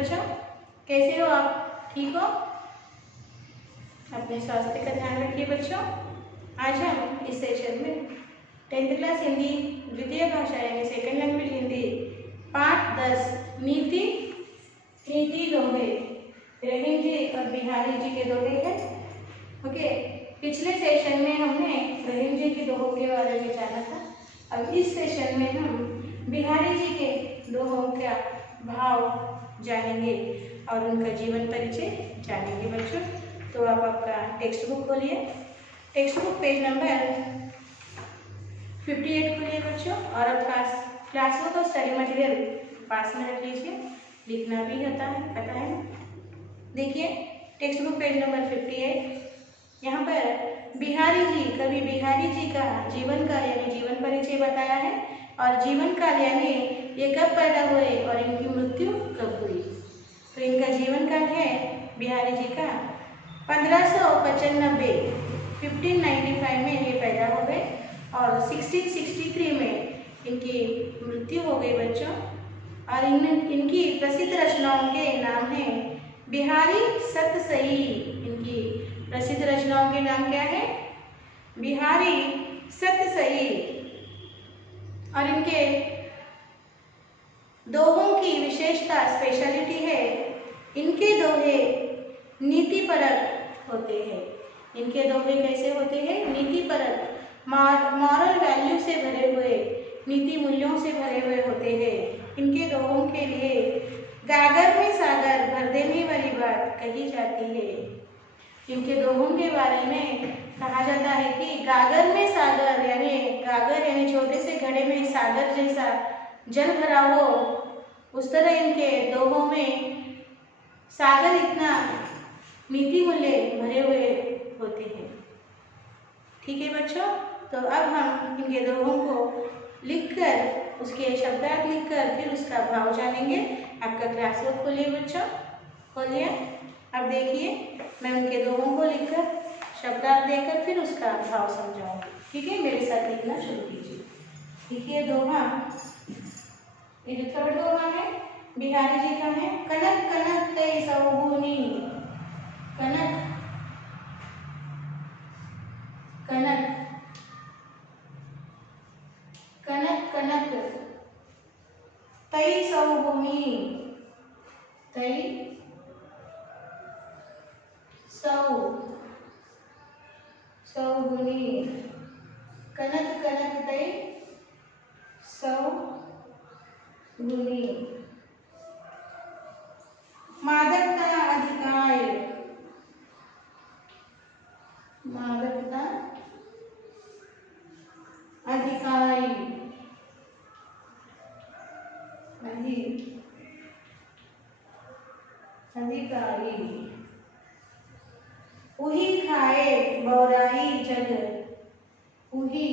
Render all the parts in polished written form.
बच्चों, कैसे हो आप? ठीक हो? अपने स्वास्थ्य का ध्यान रखिए बच्चों। आज हम इस सेशन में 10th क्लास हिंदी द्वितीय भाषा यानी सेकंड लैंग्वेज हिंदी पाठ 10 नीति दोहे रहीम जी और बिहारी जी के दोहे हैं। ओके, पिछले सेशन में हमने रहीम जी के दोहों के बारे में जाना था। अब इस सेशन में हम बिहारी जी के दोहों का भाव जानेंगे और उनका जीवन परिचय जानेंगे बच्चों। तो आप आपका टेक्स्ट बुक खोलिए, टेक्स्ट बुक पेज नंबर 58 खोलिए बच्चों, और आपका क्लास बुक और स्टडी मटेरियल पास में रख लीजिए। लिखना भी होता है, पता है ना। देखिए टेक्स्ट बुक पेज नंबर 58, यहाँ पर बिहारी जी, कवि बिहारी जी का जीवन काल यानी जीवन परिचय बताया है, और जीवन काल यानी ये कब पैदा हुए और इनकी मृत्यु कब हुई। तो इनका जीवन काल है बिहारी जी का 1595 1595 में ये पैदा हो गए और 1663 में इनकी मृत्यु हो गई बच्चों। और इनकी प्रसिद्ध रचनाओं के नाम हैं बिहारी सतसई। इनकी प्रसिद्ध रचनाओं के नाम क्या है? बिहारी सतसई। और इनके दोहों की विशेषता स्पेशलिटी है, इनके दोहे नीतिपरक होते हैं। इनके दोहे कैसे होते हैं? नीतिपरक, मॉरल वैल्यू से भरे हुए, नीति मूल्यों से भरे हुए होते हैं। इनके दोहों के लिए गागर में सागर भर देने वाली बात कही जाती है। इनके दोहों के बारे में कहा जाता है कि गागर में सागर यानी गागर यानी छोटे से घड़े में सागर जैसा जल भरा हो, उस तरह इनके दोहों में सागर इतना नीति मूल्य भरे हुए होते हैं। ठीक है बच्चों, तो अब हम इनके दोहों को लिखकर, उसके शब्दार्थ लिखकर फिर उसका भाव जानेंगे। आपका क्लास बुक खोलिए बच्चों, खोलिए। अब देखिए मैं उनके दोहों को लिखकर शब्दार्थ देकर फिर उसका भाव समझाऊंगी। ठीक है, मेरे साथ लिखना शुरू कीजिए। देखिए दोहा, ये जो थर्ड दोहा है बिहारी जी का है। कनक कनक तई सौगुनी, कनक कनक कनक कनक तई सौगुनी, तई सौगुनी, कनक कनक तई सौगुनी। मादकता अधिकाय, मादकता अधिकाई, अधिकारी। उही खाए बौराई जग, उही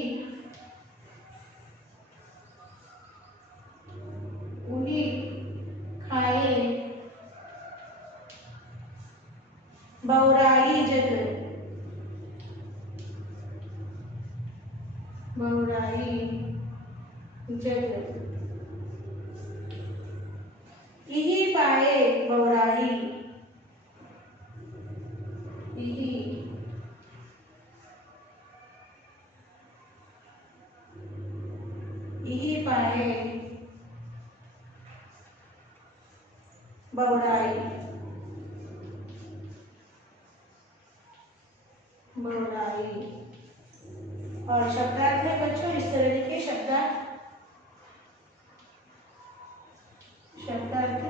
खाए बौराई जग, बौराई जग। इही पाए बौराई, इही पाए बौराई, बौराई। और शब्दार्थ है बच्चों, इस तरह लिखिए शब्दार्थ। शब्दार्थ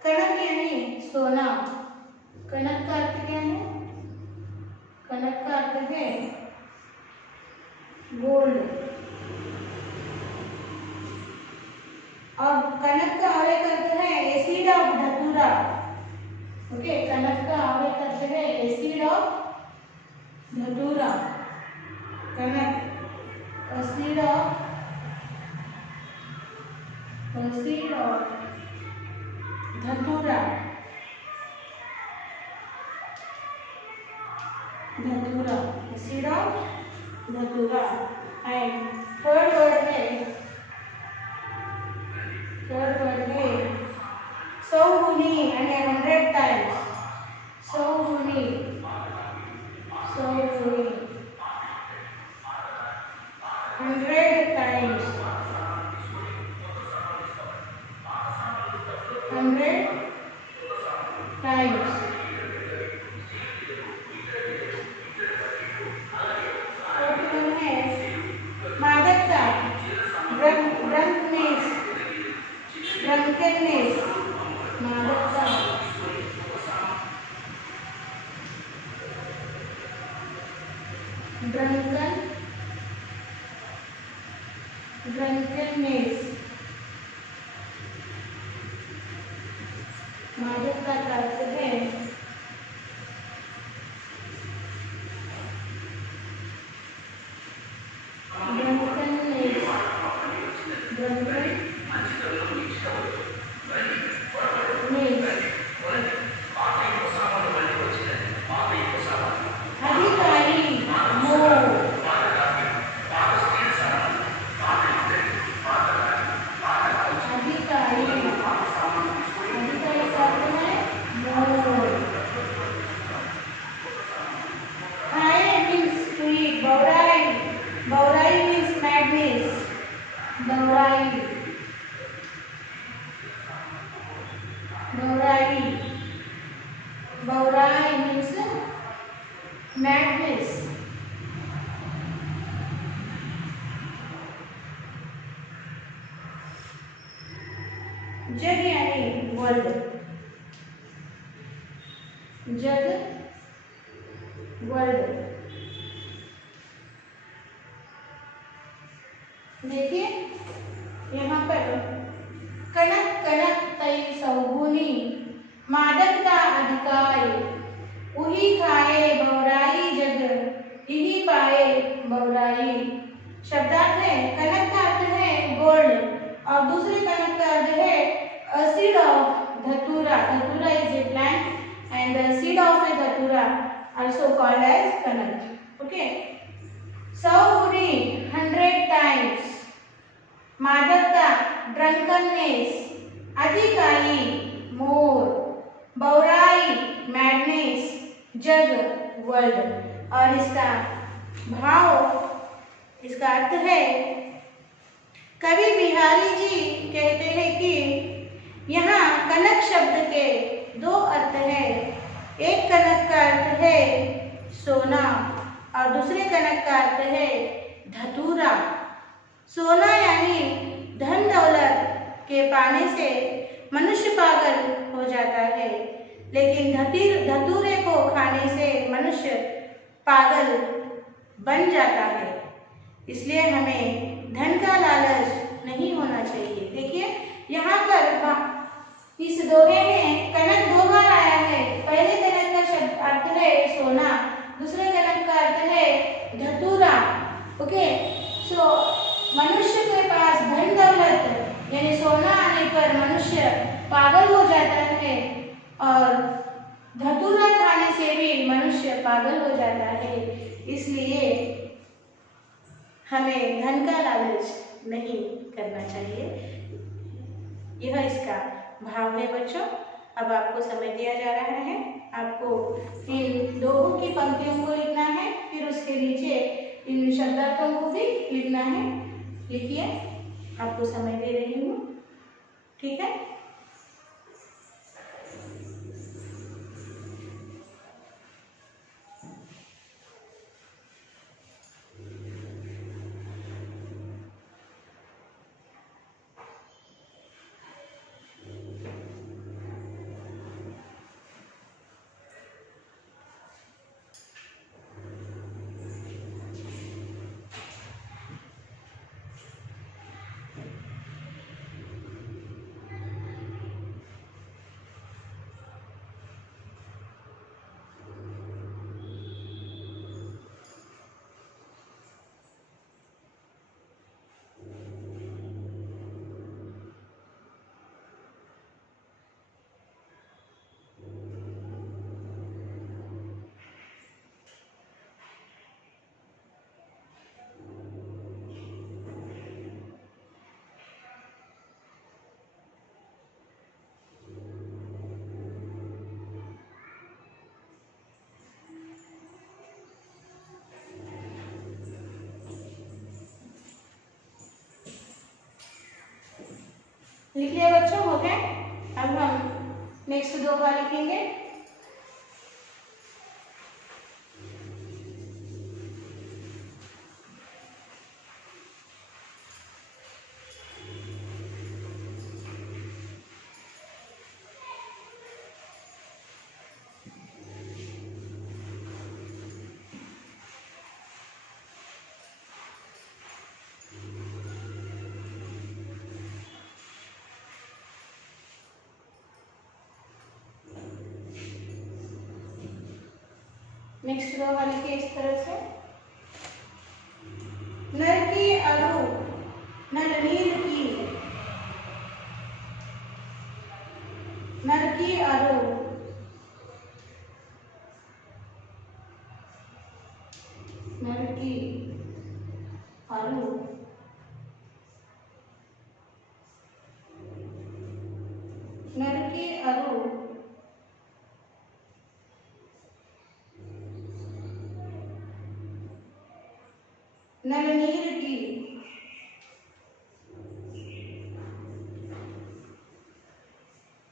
कनक यानी सोना। कनक का अर्थ क्या है? कनक का अर्थ है गोल्ड। और कनक का और एक अर्थ है एसिड ऑफ धतूरा। ओके, कनक का और एक अर्थ है एसिड ऑफ धतूरा। कनक एसिड ऑफ धतूरा, धतूरा, एसिड ऑफ धतूरा। एंड थर्ड वर्ड है है 100 टाइम्स, 100 गुनी, 100 गुनी, 100 times, 100 times. मादकता, drunkenness, drunkenness, मादकता, drunkenness, मादकता का अर्थ है Baurai means madness. Baurai. Baurai. Baurai means madness. जग यानी वर्ल्ड, जग वर्ल्ड। देखिए यहाँ पर कनक कनक तई सौगुनी, मादकता अधिकाय, उही खाए बौराई जग, यही पाए बौराई। शब्दार्थ है, कनक का अर्थ है गोल्ड और दूसरे कनक का अर्थ है seed of dhatura. Dhatura is a plant and the seed of a dhatura also called as kanak. Okay. 100 गुनी 100 times, मादकता ड्रंकननेस, अधिकाई मोर, बौराई मैडनेस, जग वर्ल्ड। और इसका भाव, इसका अर्थ है, कवि बिहारी जी कहते हैं कि यहाँ कनक शब्द के दो अर्थ हैं। एक कनक का अर्थ है सोना और दूसरे कनक का अर्थ है धतूरा। सोना यानी धन दौलत के पाने से मनुष्य पागल हो जाता है, लेकिन धतूरे को खाने से मनुष्य पागल बन जाता है। इसलिए हमें धन का लालच नहीं होना चाहिए। देखिए यहाँ पर इस दोहे में कनक दो बार आया है। पहले कनक का शब्द अर्थ है सोना, दूसरे कनक का अर्थ है धतूरा। ओके, सो मनुष्य के पास धन दौलत यानी सोना आने पर मनुष्य पागल हो जाता है और धतूरा खाने से भी मनुष्य पागल हो जाता है। इसलिए हमें धन का लालच नहीं करना चाहिए। यह इसका भाव है बच्चों। अब आपको समय दिया जा रहा है, आपको इन दोहों की पंक्तियों को लिखना है, फिर उसके नीचे इन शब्दार्थों को भी लिखना है। लिखिए, आपको समय दे रही हूँ, ठीक है। लिख लिया बच्चों, हो गया। अब हम नेक्स्ट दोहा लिखेंगे। नेक्स्ट दोहा लिखिए इस तरह से। नर की अरु नर नीर की, नर की अरु नर की अरु नर की अरु नलनीर की,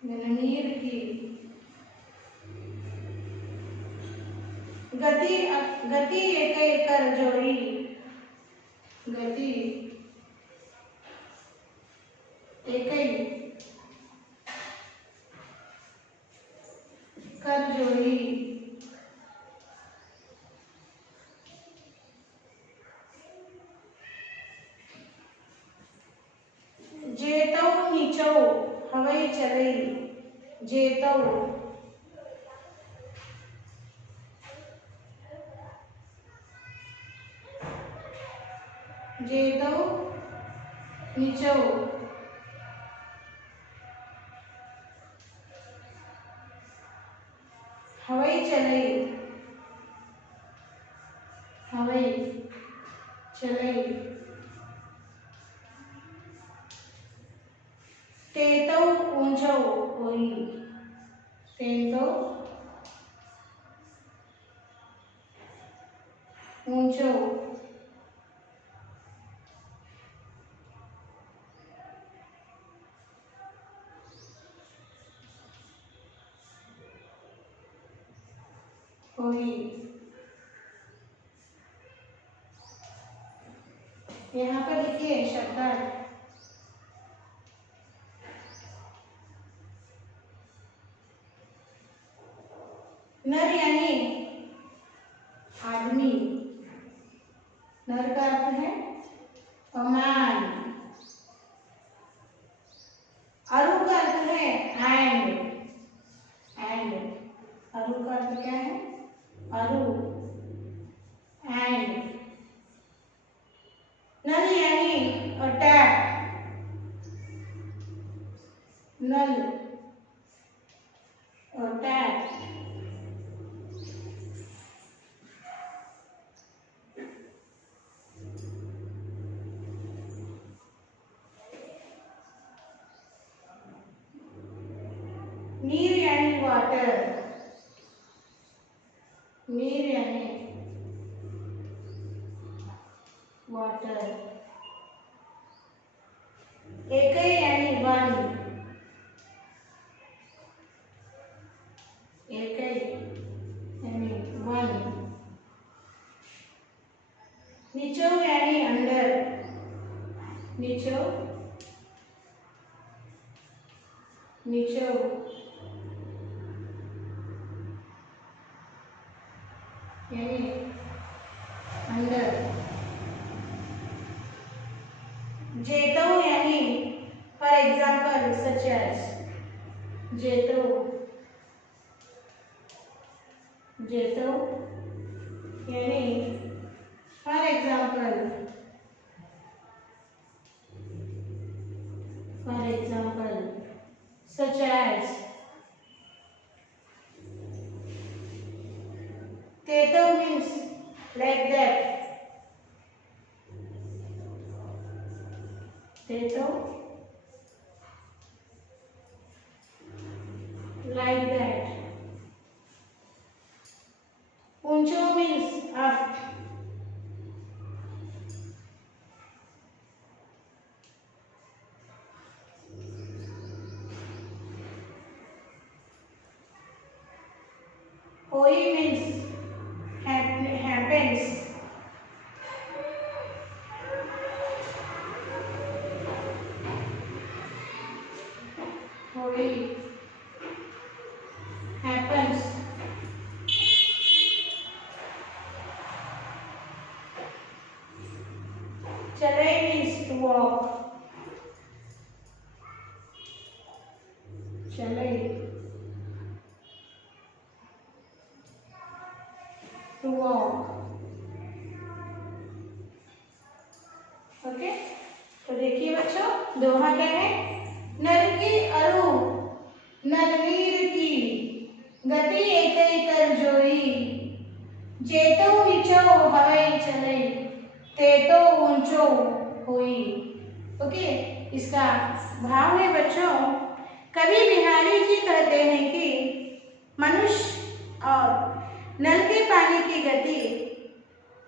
नलनीर की गति गति एक कर जोड़ी, गति एक कर जोड़ी, जेतौ नीचौ हवई चलई, जेतौ जेतौ नीचौ हवई चलई, हवई चलई, तेतौ ऊंचौ होई, तेतौ ऊंचौ होई। यहाँ पर लिखिए शब्दार्थ। नर यानी आदमी, नर का अर्थ है अ मैन, अरु का अर्थ है एंड, एंड अरु का अर्थ क्या है, अरु एंड। नल यानी टैप, नल और टैप। नीर यानी वाटर, नीर यानी वाटर। एक यानी वन, एक यानी वन। नीचो यानी अंडर, नीचो नीचो यानी अंडर। जेतौ यानी फॉर एग्जाम्पल सच एज, जेतौ जेतौ यानी for example, for example such as. तेतौ मीन्स लाइक दैट, तेतौ like that. ऊंचो means up, होई मीन्स happens. होई happens. चले मीन्स टू वॉक. चले टू वॉक. ओके, तो देखिए बच्चों, दोहा क्या है? नर की अरु नरवीर की गति एक कर जोई, जेतो नीचो हवाई चले तेतो ऊंचो होई. ओके, इसका भाव है बच्चों, कवि बिहारी जी कहते हैं कि मनुष्य और नल के पानी की गति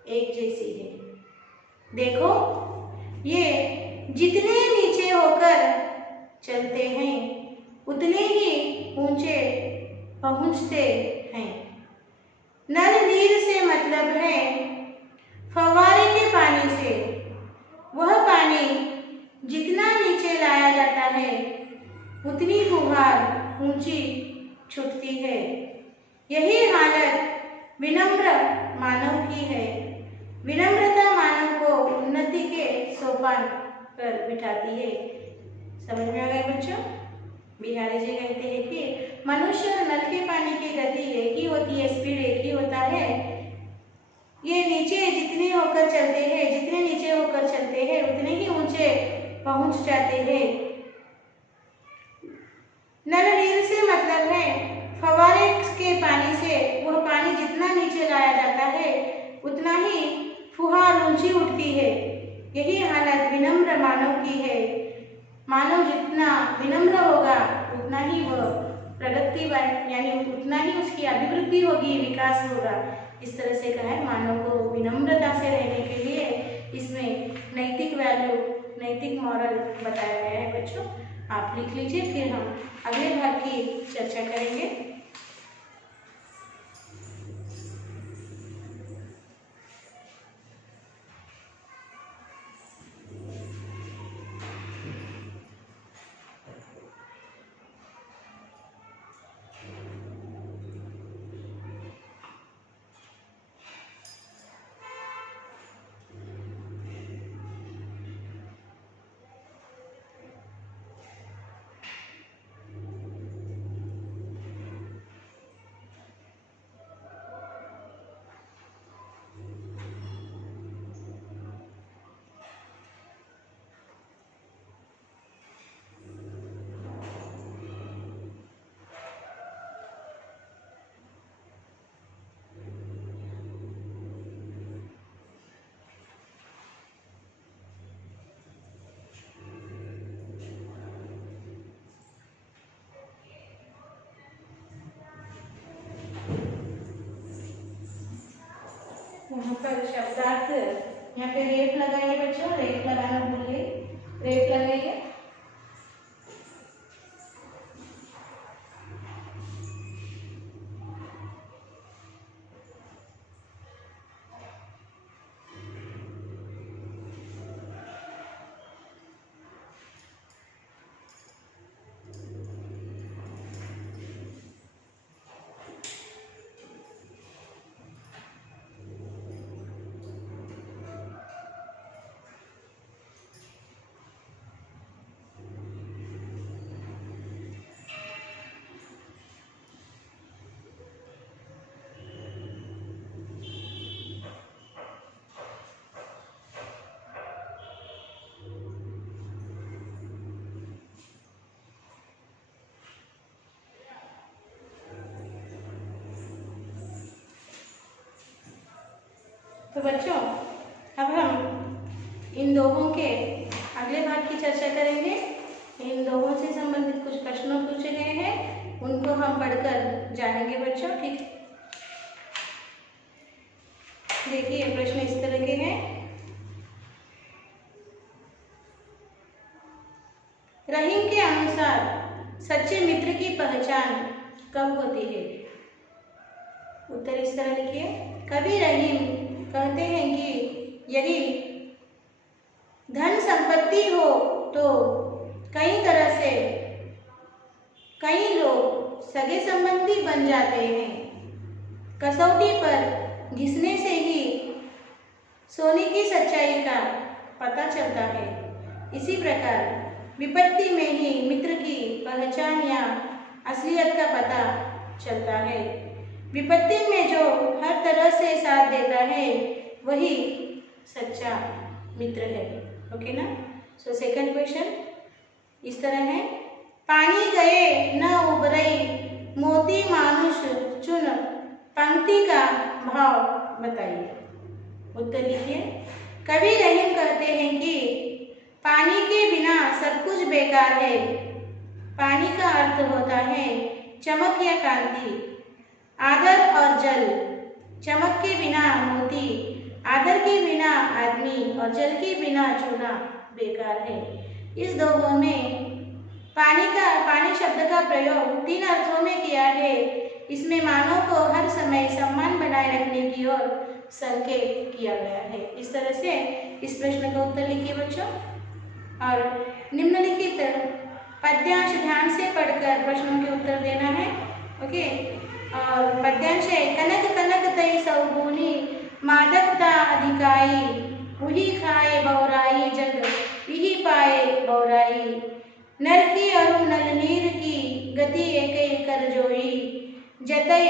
एक जैसी है. देखो, ये जितने नीचे होकर चलते हैं उतने ही ऊंचे पहुंचते हैं. नल नीर से मतलब है फव्वारे के पानी से. वह पानी जितना नीचे लाया जाता है उतनी फुहार ऊंची छूटती है. यही हालत विनम्र मानव की है. विनम्रता मानव को उन्नति के सोपान पर बिठाती है. समझ में आ गए बच्चों? बिहारी जी कहते हैं कि मनुष्य और नल के पानी की गति एक ही होती है, स्पीड एक ही होता है. ये नीचे जितने होकर चलते हैं, जितने नीचे होकर चलते हैं उतने ही ऊंचे पहुंच जाते हैं. नल नीर से मतलब है फव्वारे के पानी से. वह पानी जितना नीचे लाया जाता है उतना ही फुहार ऊंची उठती है. यही हालत विनम्र मानव की है. मानव जितना विनम्र होगा उतना ही वह प्रगति यानी उतना ही उसकी अभिवृद्धि होगी, विकास होगा. इस तरह से कहा है, मानव को विनम्रता से रहने के लिए इसमें नैतिक वैल्यू, नैतिक मॉरल बताया गया है. बच्चों, आप लिख लीजिए, फिर हम अगले भाग की चर्चा करेंगे. यहाँ पर शब्दार्थ, यहाँ पे रेफ लगाइए बच्चों, रेफ लगाना भूल गए, रेफ लगाइए. तो बच्चों, अब हम इन दोहों के अगले भाग की चर्चा करेंगे. इन दोहों से संबंधित कुछ प्रश्न पूछे गए हैं, उनको हम पढ़कर जानेंगे बच्चों. ठीक, देखिए प्रश्न इस तरह के हैं. रहीम के अनुसार सच्चे मित्र की पहचान कब होती है? उत्तर इस तरह लिखिए। कवि रहीम कहते हैं कि यदि धन संपत्ति हो तो कई तरह से कई लोग सगे संबंधी बन जाते हैं। कसौटी पर घिसने से ही सोने की सच्चाई का पता चलता है। इसी प्रकार विपत्ति में ही मित्र की पहचान या असलियत का पता चलता है। विपत्ति में जो हर तरह से साथ देता है वही सच्चा मित्र है। ओके ना। सो सेकंड क्वेश्चन इस तरह है, पानी गए न उबरई मोती मानुष चुन, पंक्ति का भाव बताइए। उत्तर लिखिए। कवि रहीम कहते हैं कि पानी के बिना सब कुछ बेकार है। पानी का अर्थ होता है चमक या कांति, आदर और जल। चमक के बिना मोती, आदर के बिना आदमी और जल के बिना चूना बेकार है। इस दोहों में पानी शब्द का प्रयोग 3 अर्थों में किया है। इसमें मानव को हर समय सम्मान बनाए रखने की ओर संकेत किया गया है। इस तरह से इस प्रश्न का उत्तर लिखिए बच्चों। और निम्नलिखित पद्यांश ध्यान से पढ़कर प्रश्नों के उत्तर देना है। ओके। और पद्यांश है, कनक कनक तई सौगुनी मादकता अधिकाई, उही खाए बौराई जग यही पाए बौराई, नर की अरु नल नीर की गति एकई कर जोई, जतई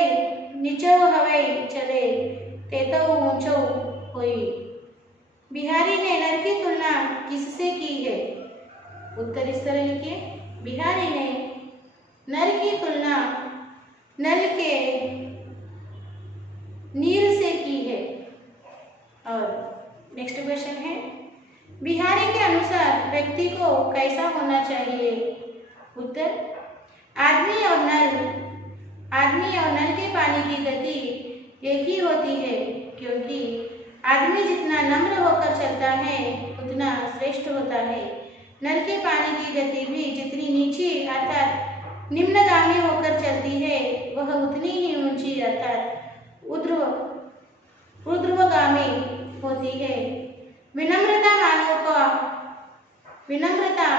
नीचो हवई चले तेतो ऊंचो होई। बिहारी ने नर की तुलना किससे की है? उत्तर इस तरह लिखिए। बिहारी ने नर की तुलना नल के नीर से की है। और नेक्स्ट क्वेश्चन है, बिहारी के अनुसार व्यक्ति को कैसा होना चाहिए? उत्तर, आदमी और नल के पानी की गति एक ही होती है, क्योंकि आदमी जितना नम्र होकर चलता है उतना श्रेष्ठ होता है। नल के पानी की गति भी जितनी नीची अर्थात निम्नगामी होकर चलती है वह उतनी ही ऊंची अर्थात ऊर्ध्वगामी होती है। विनम्रता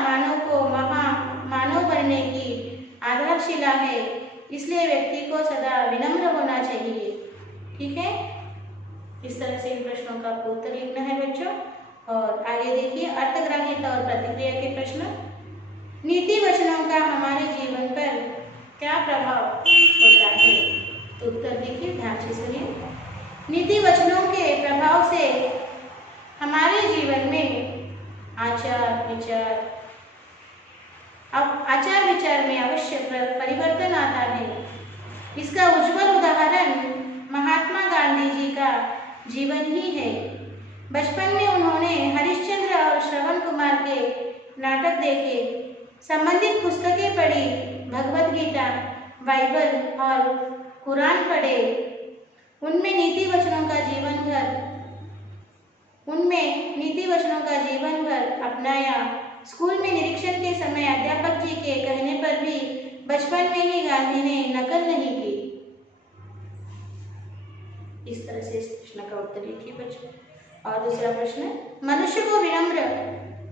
मानव को मानव बनने की आधारशिला है, इसलिए व्यक्ति को सदा विनम्र होना चाहिए। ठीक है। इस तरह से इन प्रश्नों का आपको उत्तर लिखना है बच्चों। और आगे देखिए अर्थग्राह्यता और प्रतिक्रिया के प्रश्न। नीति वचनों का हमारे जीवन पर क्या प्रभाव होता है? तो उत्तर देखिए, ध्यान से सुनिए। नीति वचनों के प्रभाव से हमारे जीवन में आचार विचार में अवश्य परिवर्तन आता है। इसका उज्जवल उदाहरण महात्मा गांधी जी का जीवन ही है। बचपन में उन्होंने हरिश्चंद्र और श्रवण कुमार के नाटक देखे, संबंधित पुस्तकें पढ़ी, भगवत गीता, बाइबल और कुरान पढ़े, उनमें नीति वचनों का जीवन भर अपनाया। स्कूल में निरीक्षण के समय अध्यापक जी के कहने पर भी बचपन में ही गांधी ने नकल नहीं की। इस तरह से इस प्रश्न का उत्तर लिखिए बच्चों। और दूसरा प्रश्न, मनुष्य को विनम्र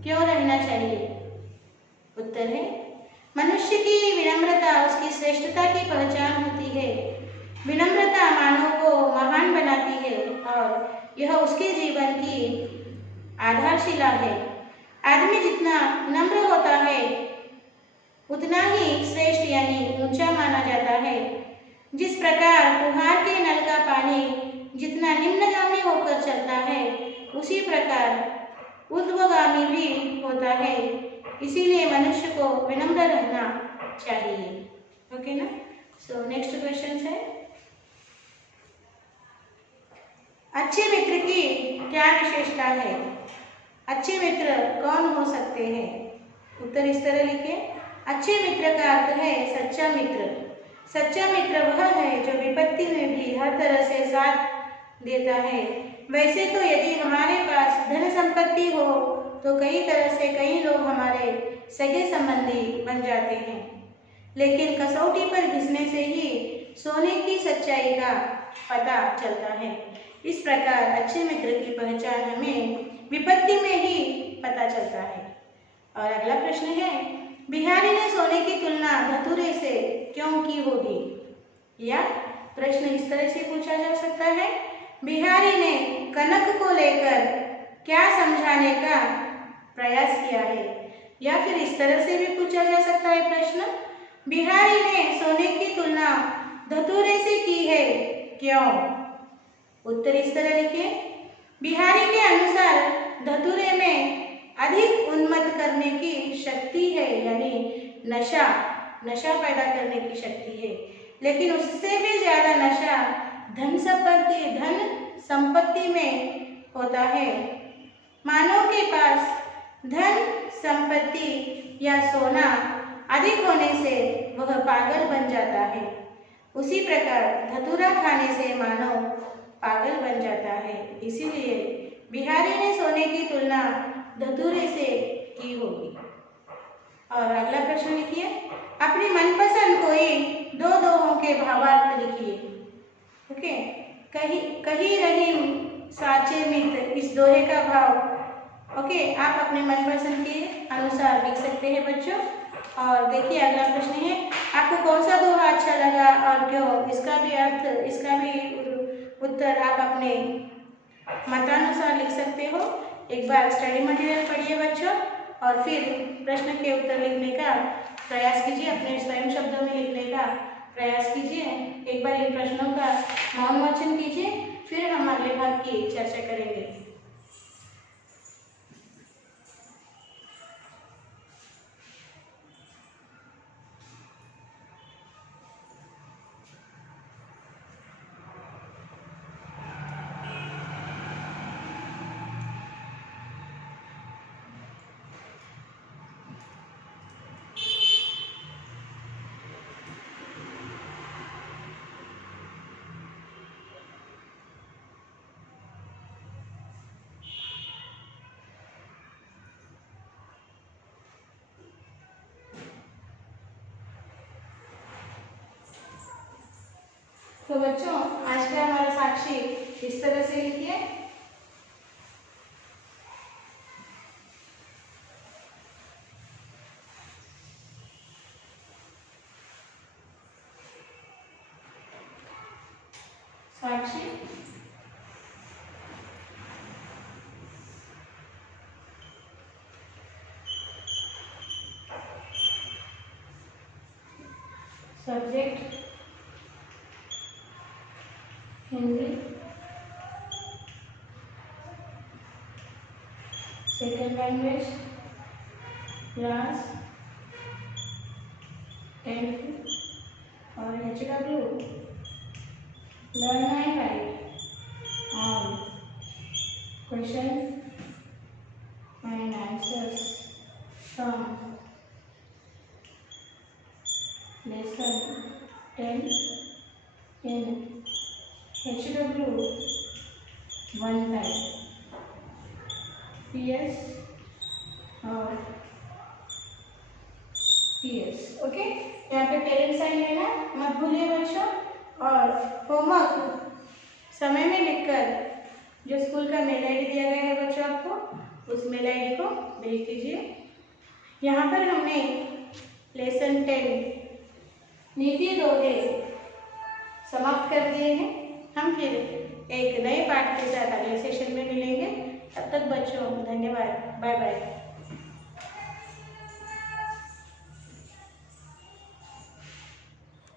क्यों रहना चाहिए? उत्तर है, मनुष्य की विनम्रता उसकी श्रेष्ठता की पहचान होती है। विनम्रता मानव को महान बनाती है और यह उसके जीवन की आधारशिला है। आदमी जितना नम्र होता है उतना ही श्रेष्ठ यानी ऊंचा माना जाता है। जिस प्रकार कुहार के नल का पानी जितना निम्नगामी होकर चलता है उसी प्रकार ऊर्ध्वगामी भी होता है। इसीलिए मनुष्य को विनम्र रहना चाहिए। ओके ना। सो नेक्स्ट क्वेश्चन है, अच्छे मित्र की क्या विशेषता है? अच्छे मित्र कौन हो सकते हैं? उत्तर इस तरह लिखिए। अच्छे मित्र का अर्थ है सच्चा मित्र। सच्चा मित्र वह है जो विपत्ति में भी हर तरह से साथ देता है। वैसे तो यदि हमारे पास धन संपत्ति हो तो कई तरह से कई लोग हमारे सगे संबंधी बन जाते हैं, लेकिन कसौटी पर घिसने से ही सोने की सच्चाई का पता चलता है। इस प्रकार अच्छे मित्र की पहचान हमें विपत्ति में ही पता चलता है। और अगला प्रश्न है, बिहारी ने सोने की तुलना धतूरे से क्यों की होगी? या प्रश्न इस तरह से पूछा जा सकता है, बिहारी ने कनक को लेकर क्या समझाने का प्रयास किया है? या फिर इस तरह से भी पूछा जा सकता है प्रश्न, बिहारी ने सोने की तुलना धतूरे से की है क्यों? उत्तर इस तरह लिखिए, बिहारी के अनुसार धतूरे में अधिक उन्मत्त करने की शक्ति है, यानी नशा पैदा करने की शक्ति है, लेकिन उससे भी ज्यादा नशा धन संपत्ति में होता है। मानव के पास धन संपत्ति या सोना अधिक होने से वह पागल बन जाता है। उसी प्रकार धतूरा खाने से मानव पागल बन जाता है। इसीलिए बिहारी ने सोने की तुलना धतूरे से की होगी। और अगला प्रश्न लिखिए, अपनी मनपसंद कोई दो दोहों के भावार्थ लिखिए। ओके, कही रही साचे मित्र, इस दोहे का भाव आप अपने मनपसंद के अनुसार लिख सकते हैं बच्चों। और देखिए अगला प्रश्न है, आपको कौन सा दोहा अच्छा लगा और क्यों? इसका भी अर्थ, इसका भी उत्तर आप अपने मतानुसार लिख सकते हो। एक बार स्टडी मटेरियल पढ़िए बच्चों और फिर प्रश्न के उत्तर लिखने का प्रयास कीजिए, अपने स्वयं शब्दों में लिखने का प्रयास कीजिए। एक बार इन प्रश्नों का मौन वाचन कीजिए, फिर हम अगले भाग की चर्चा करेंगे। तो बच्चों आज का हमारा साक्षी इस तरह से लिखिए, Sakshi subject Hindi, second language class 10th और HW learn and write all question and answers from lesson 10 in HW 1 time, PS और PS। ओके, यहाँ पे पेरेंट्स साइन लेना मत भूलिए बच्चों। और होमवर्क समय में लिखकर जो स्कूल का मेल ID दिया गया है बच्चों आपको, उस मेल ID को भेज दीजिए। यहाँ पर हमने लेसन 10 नीति दोहे समाप्त कर दिए हैं। हम फिर एक नए पाठ के साथ अगले सेशन में मिलेंगे। तब तक बच्चों धन्यवाद, बाय बाय।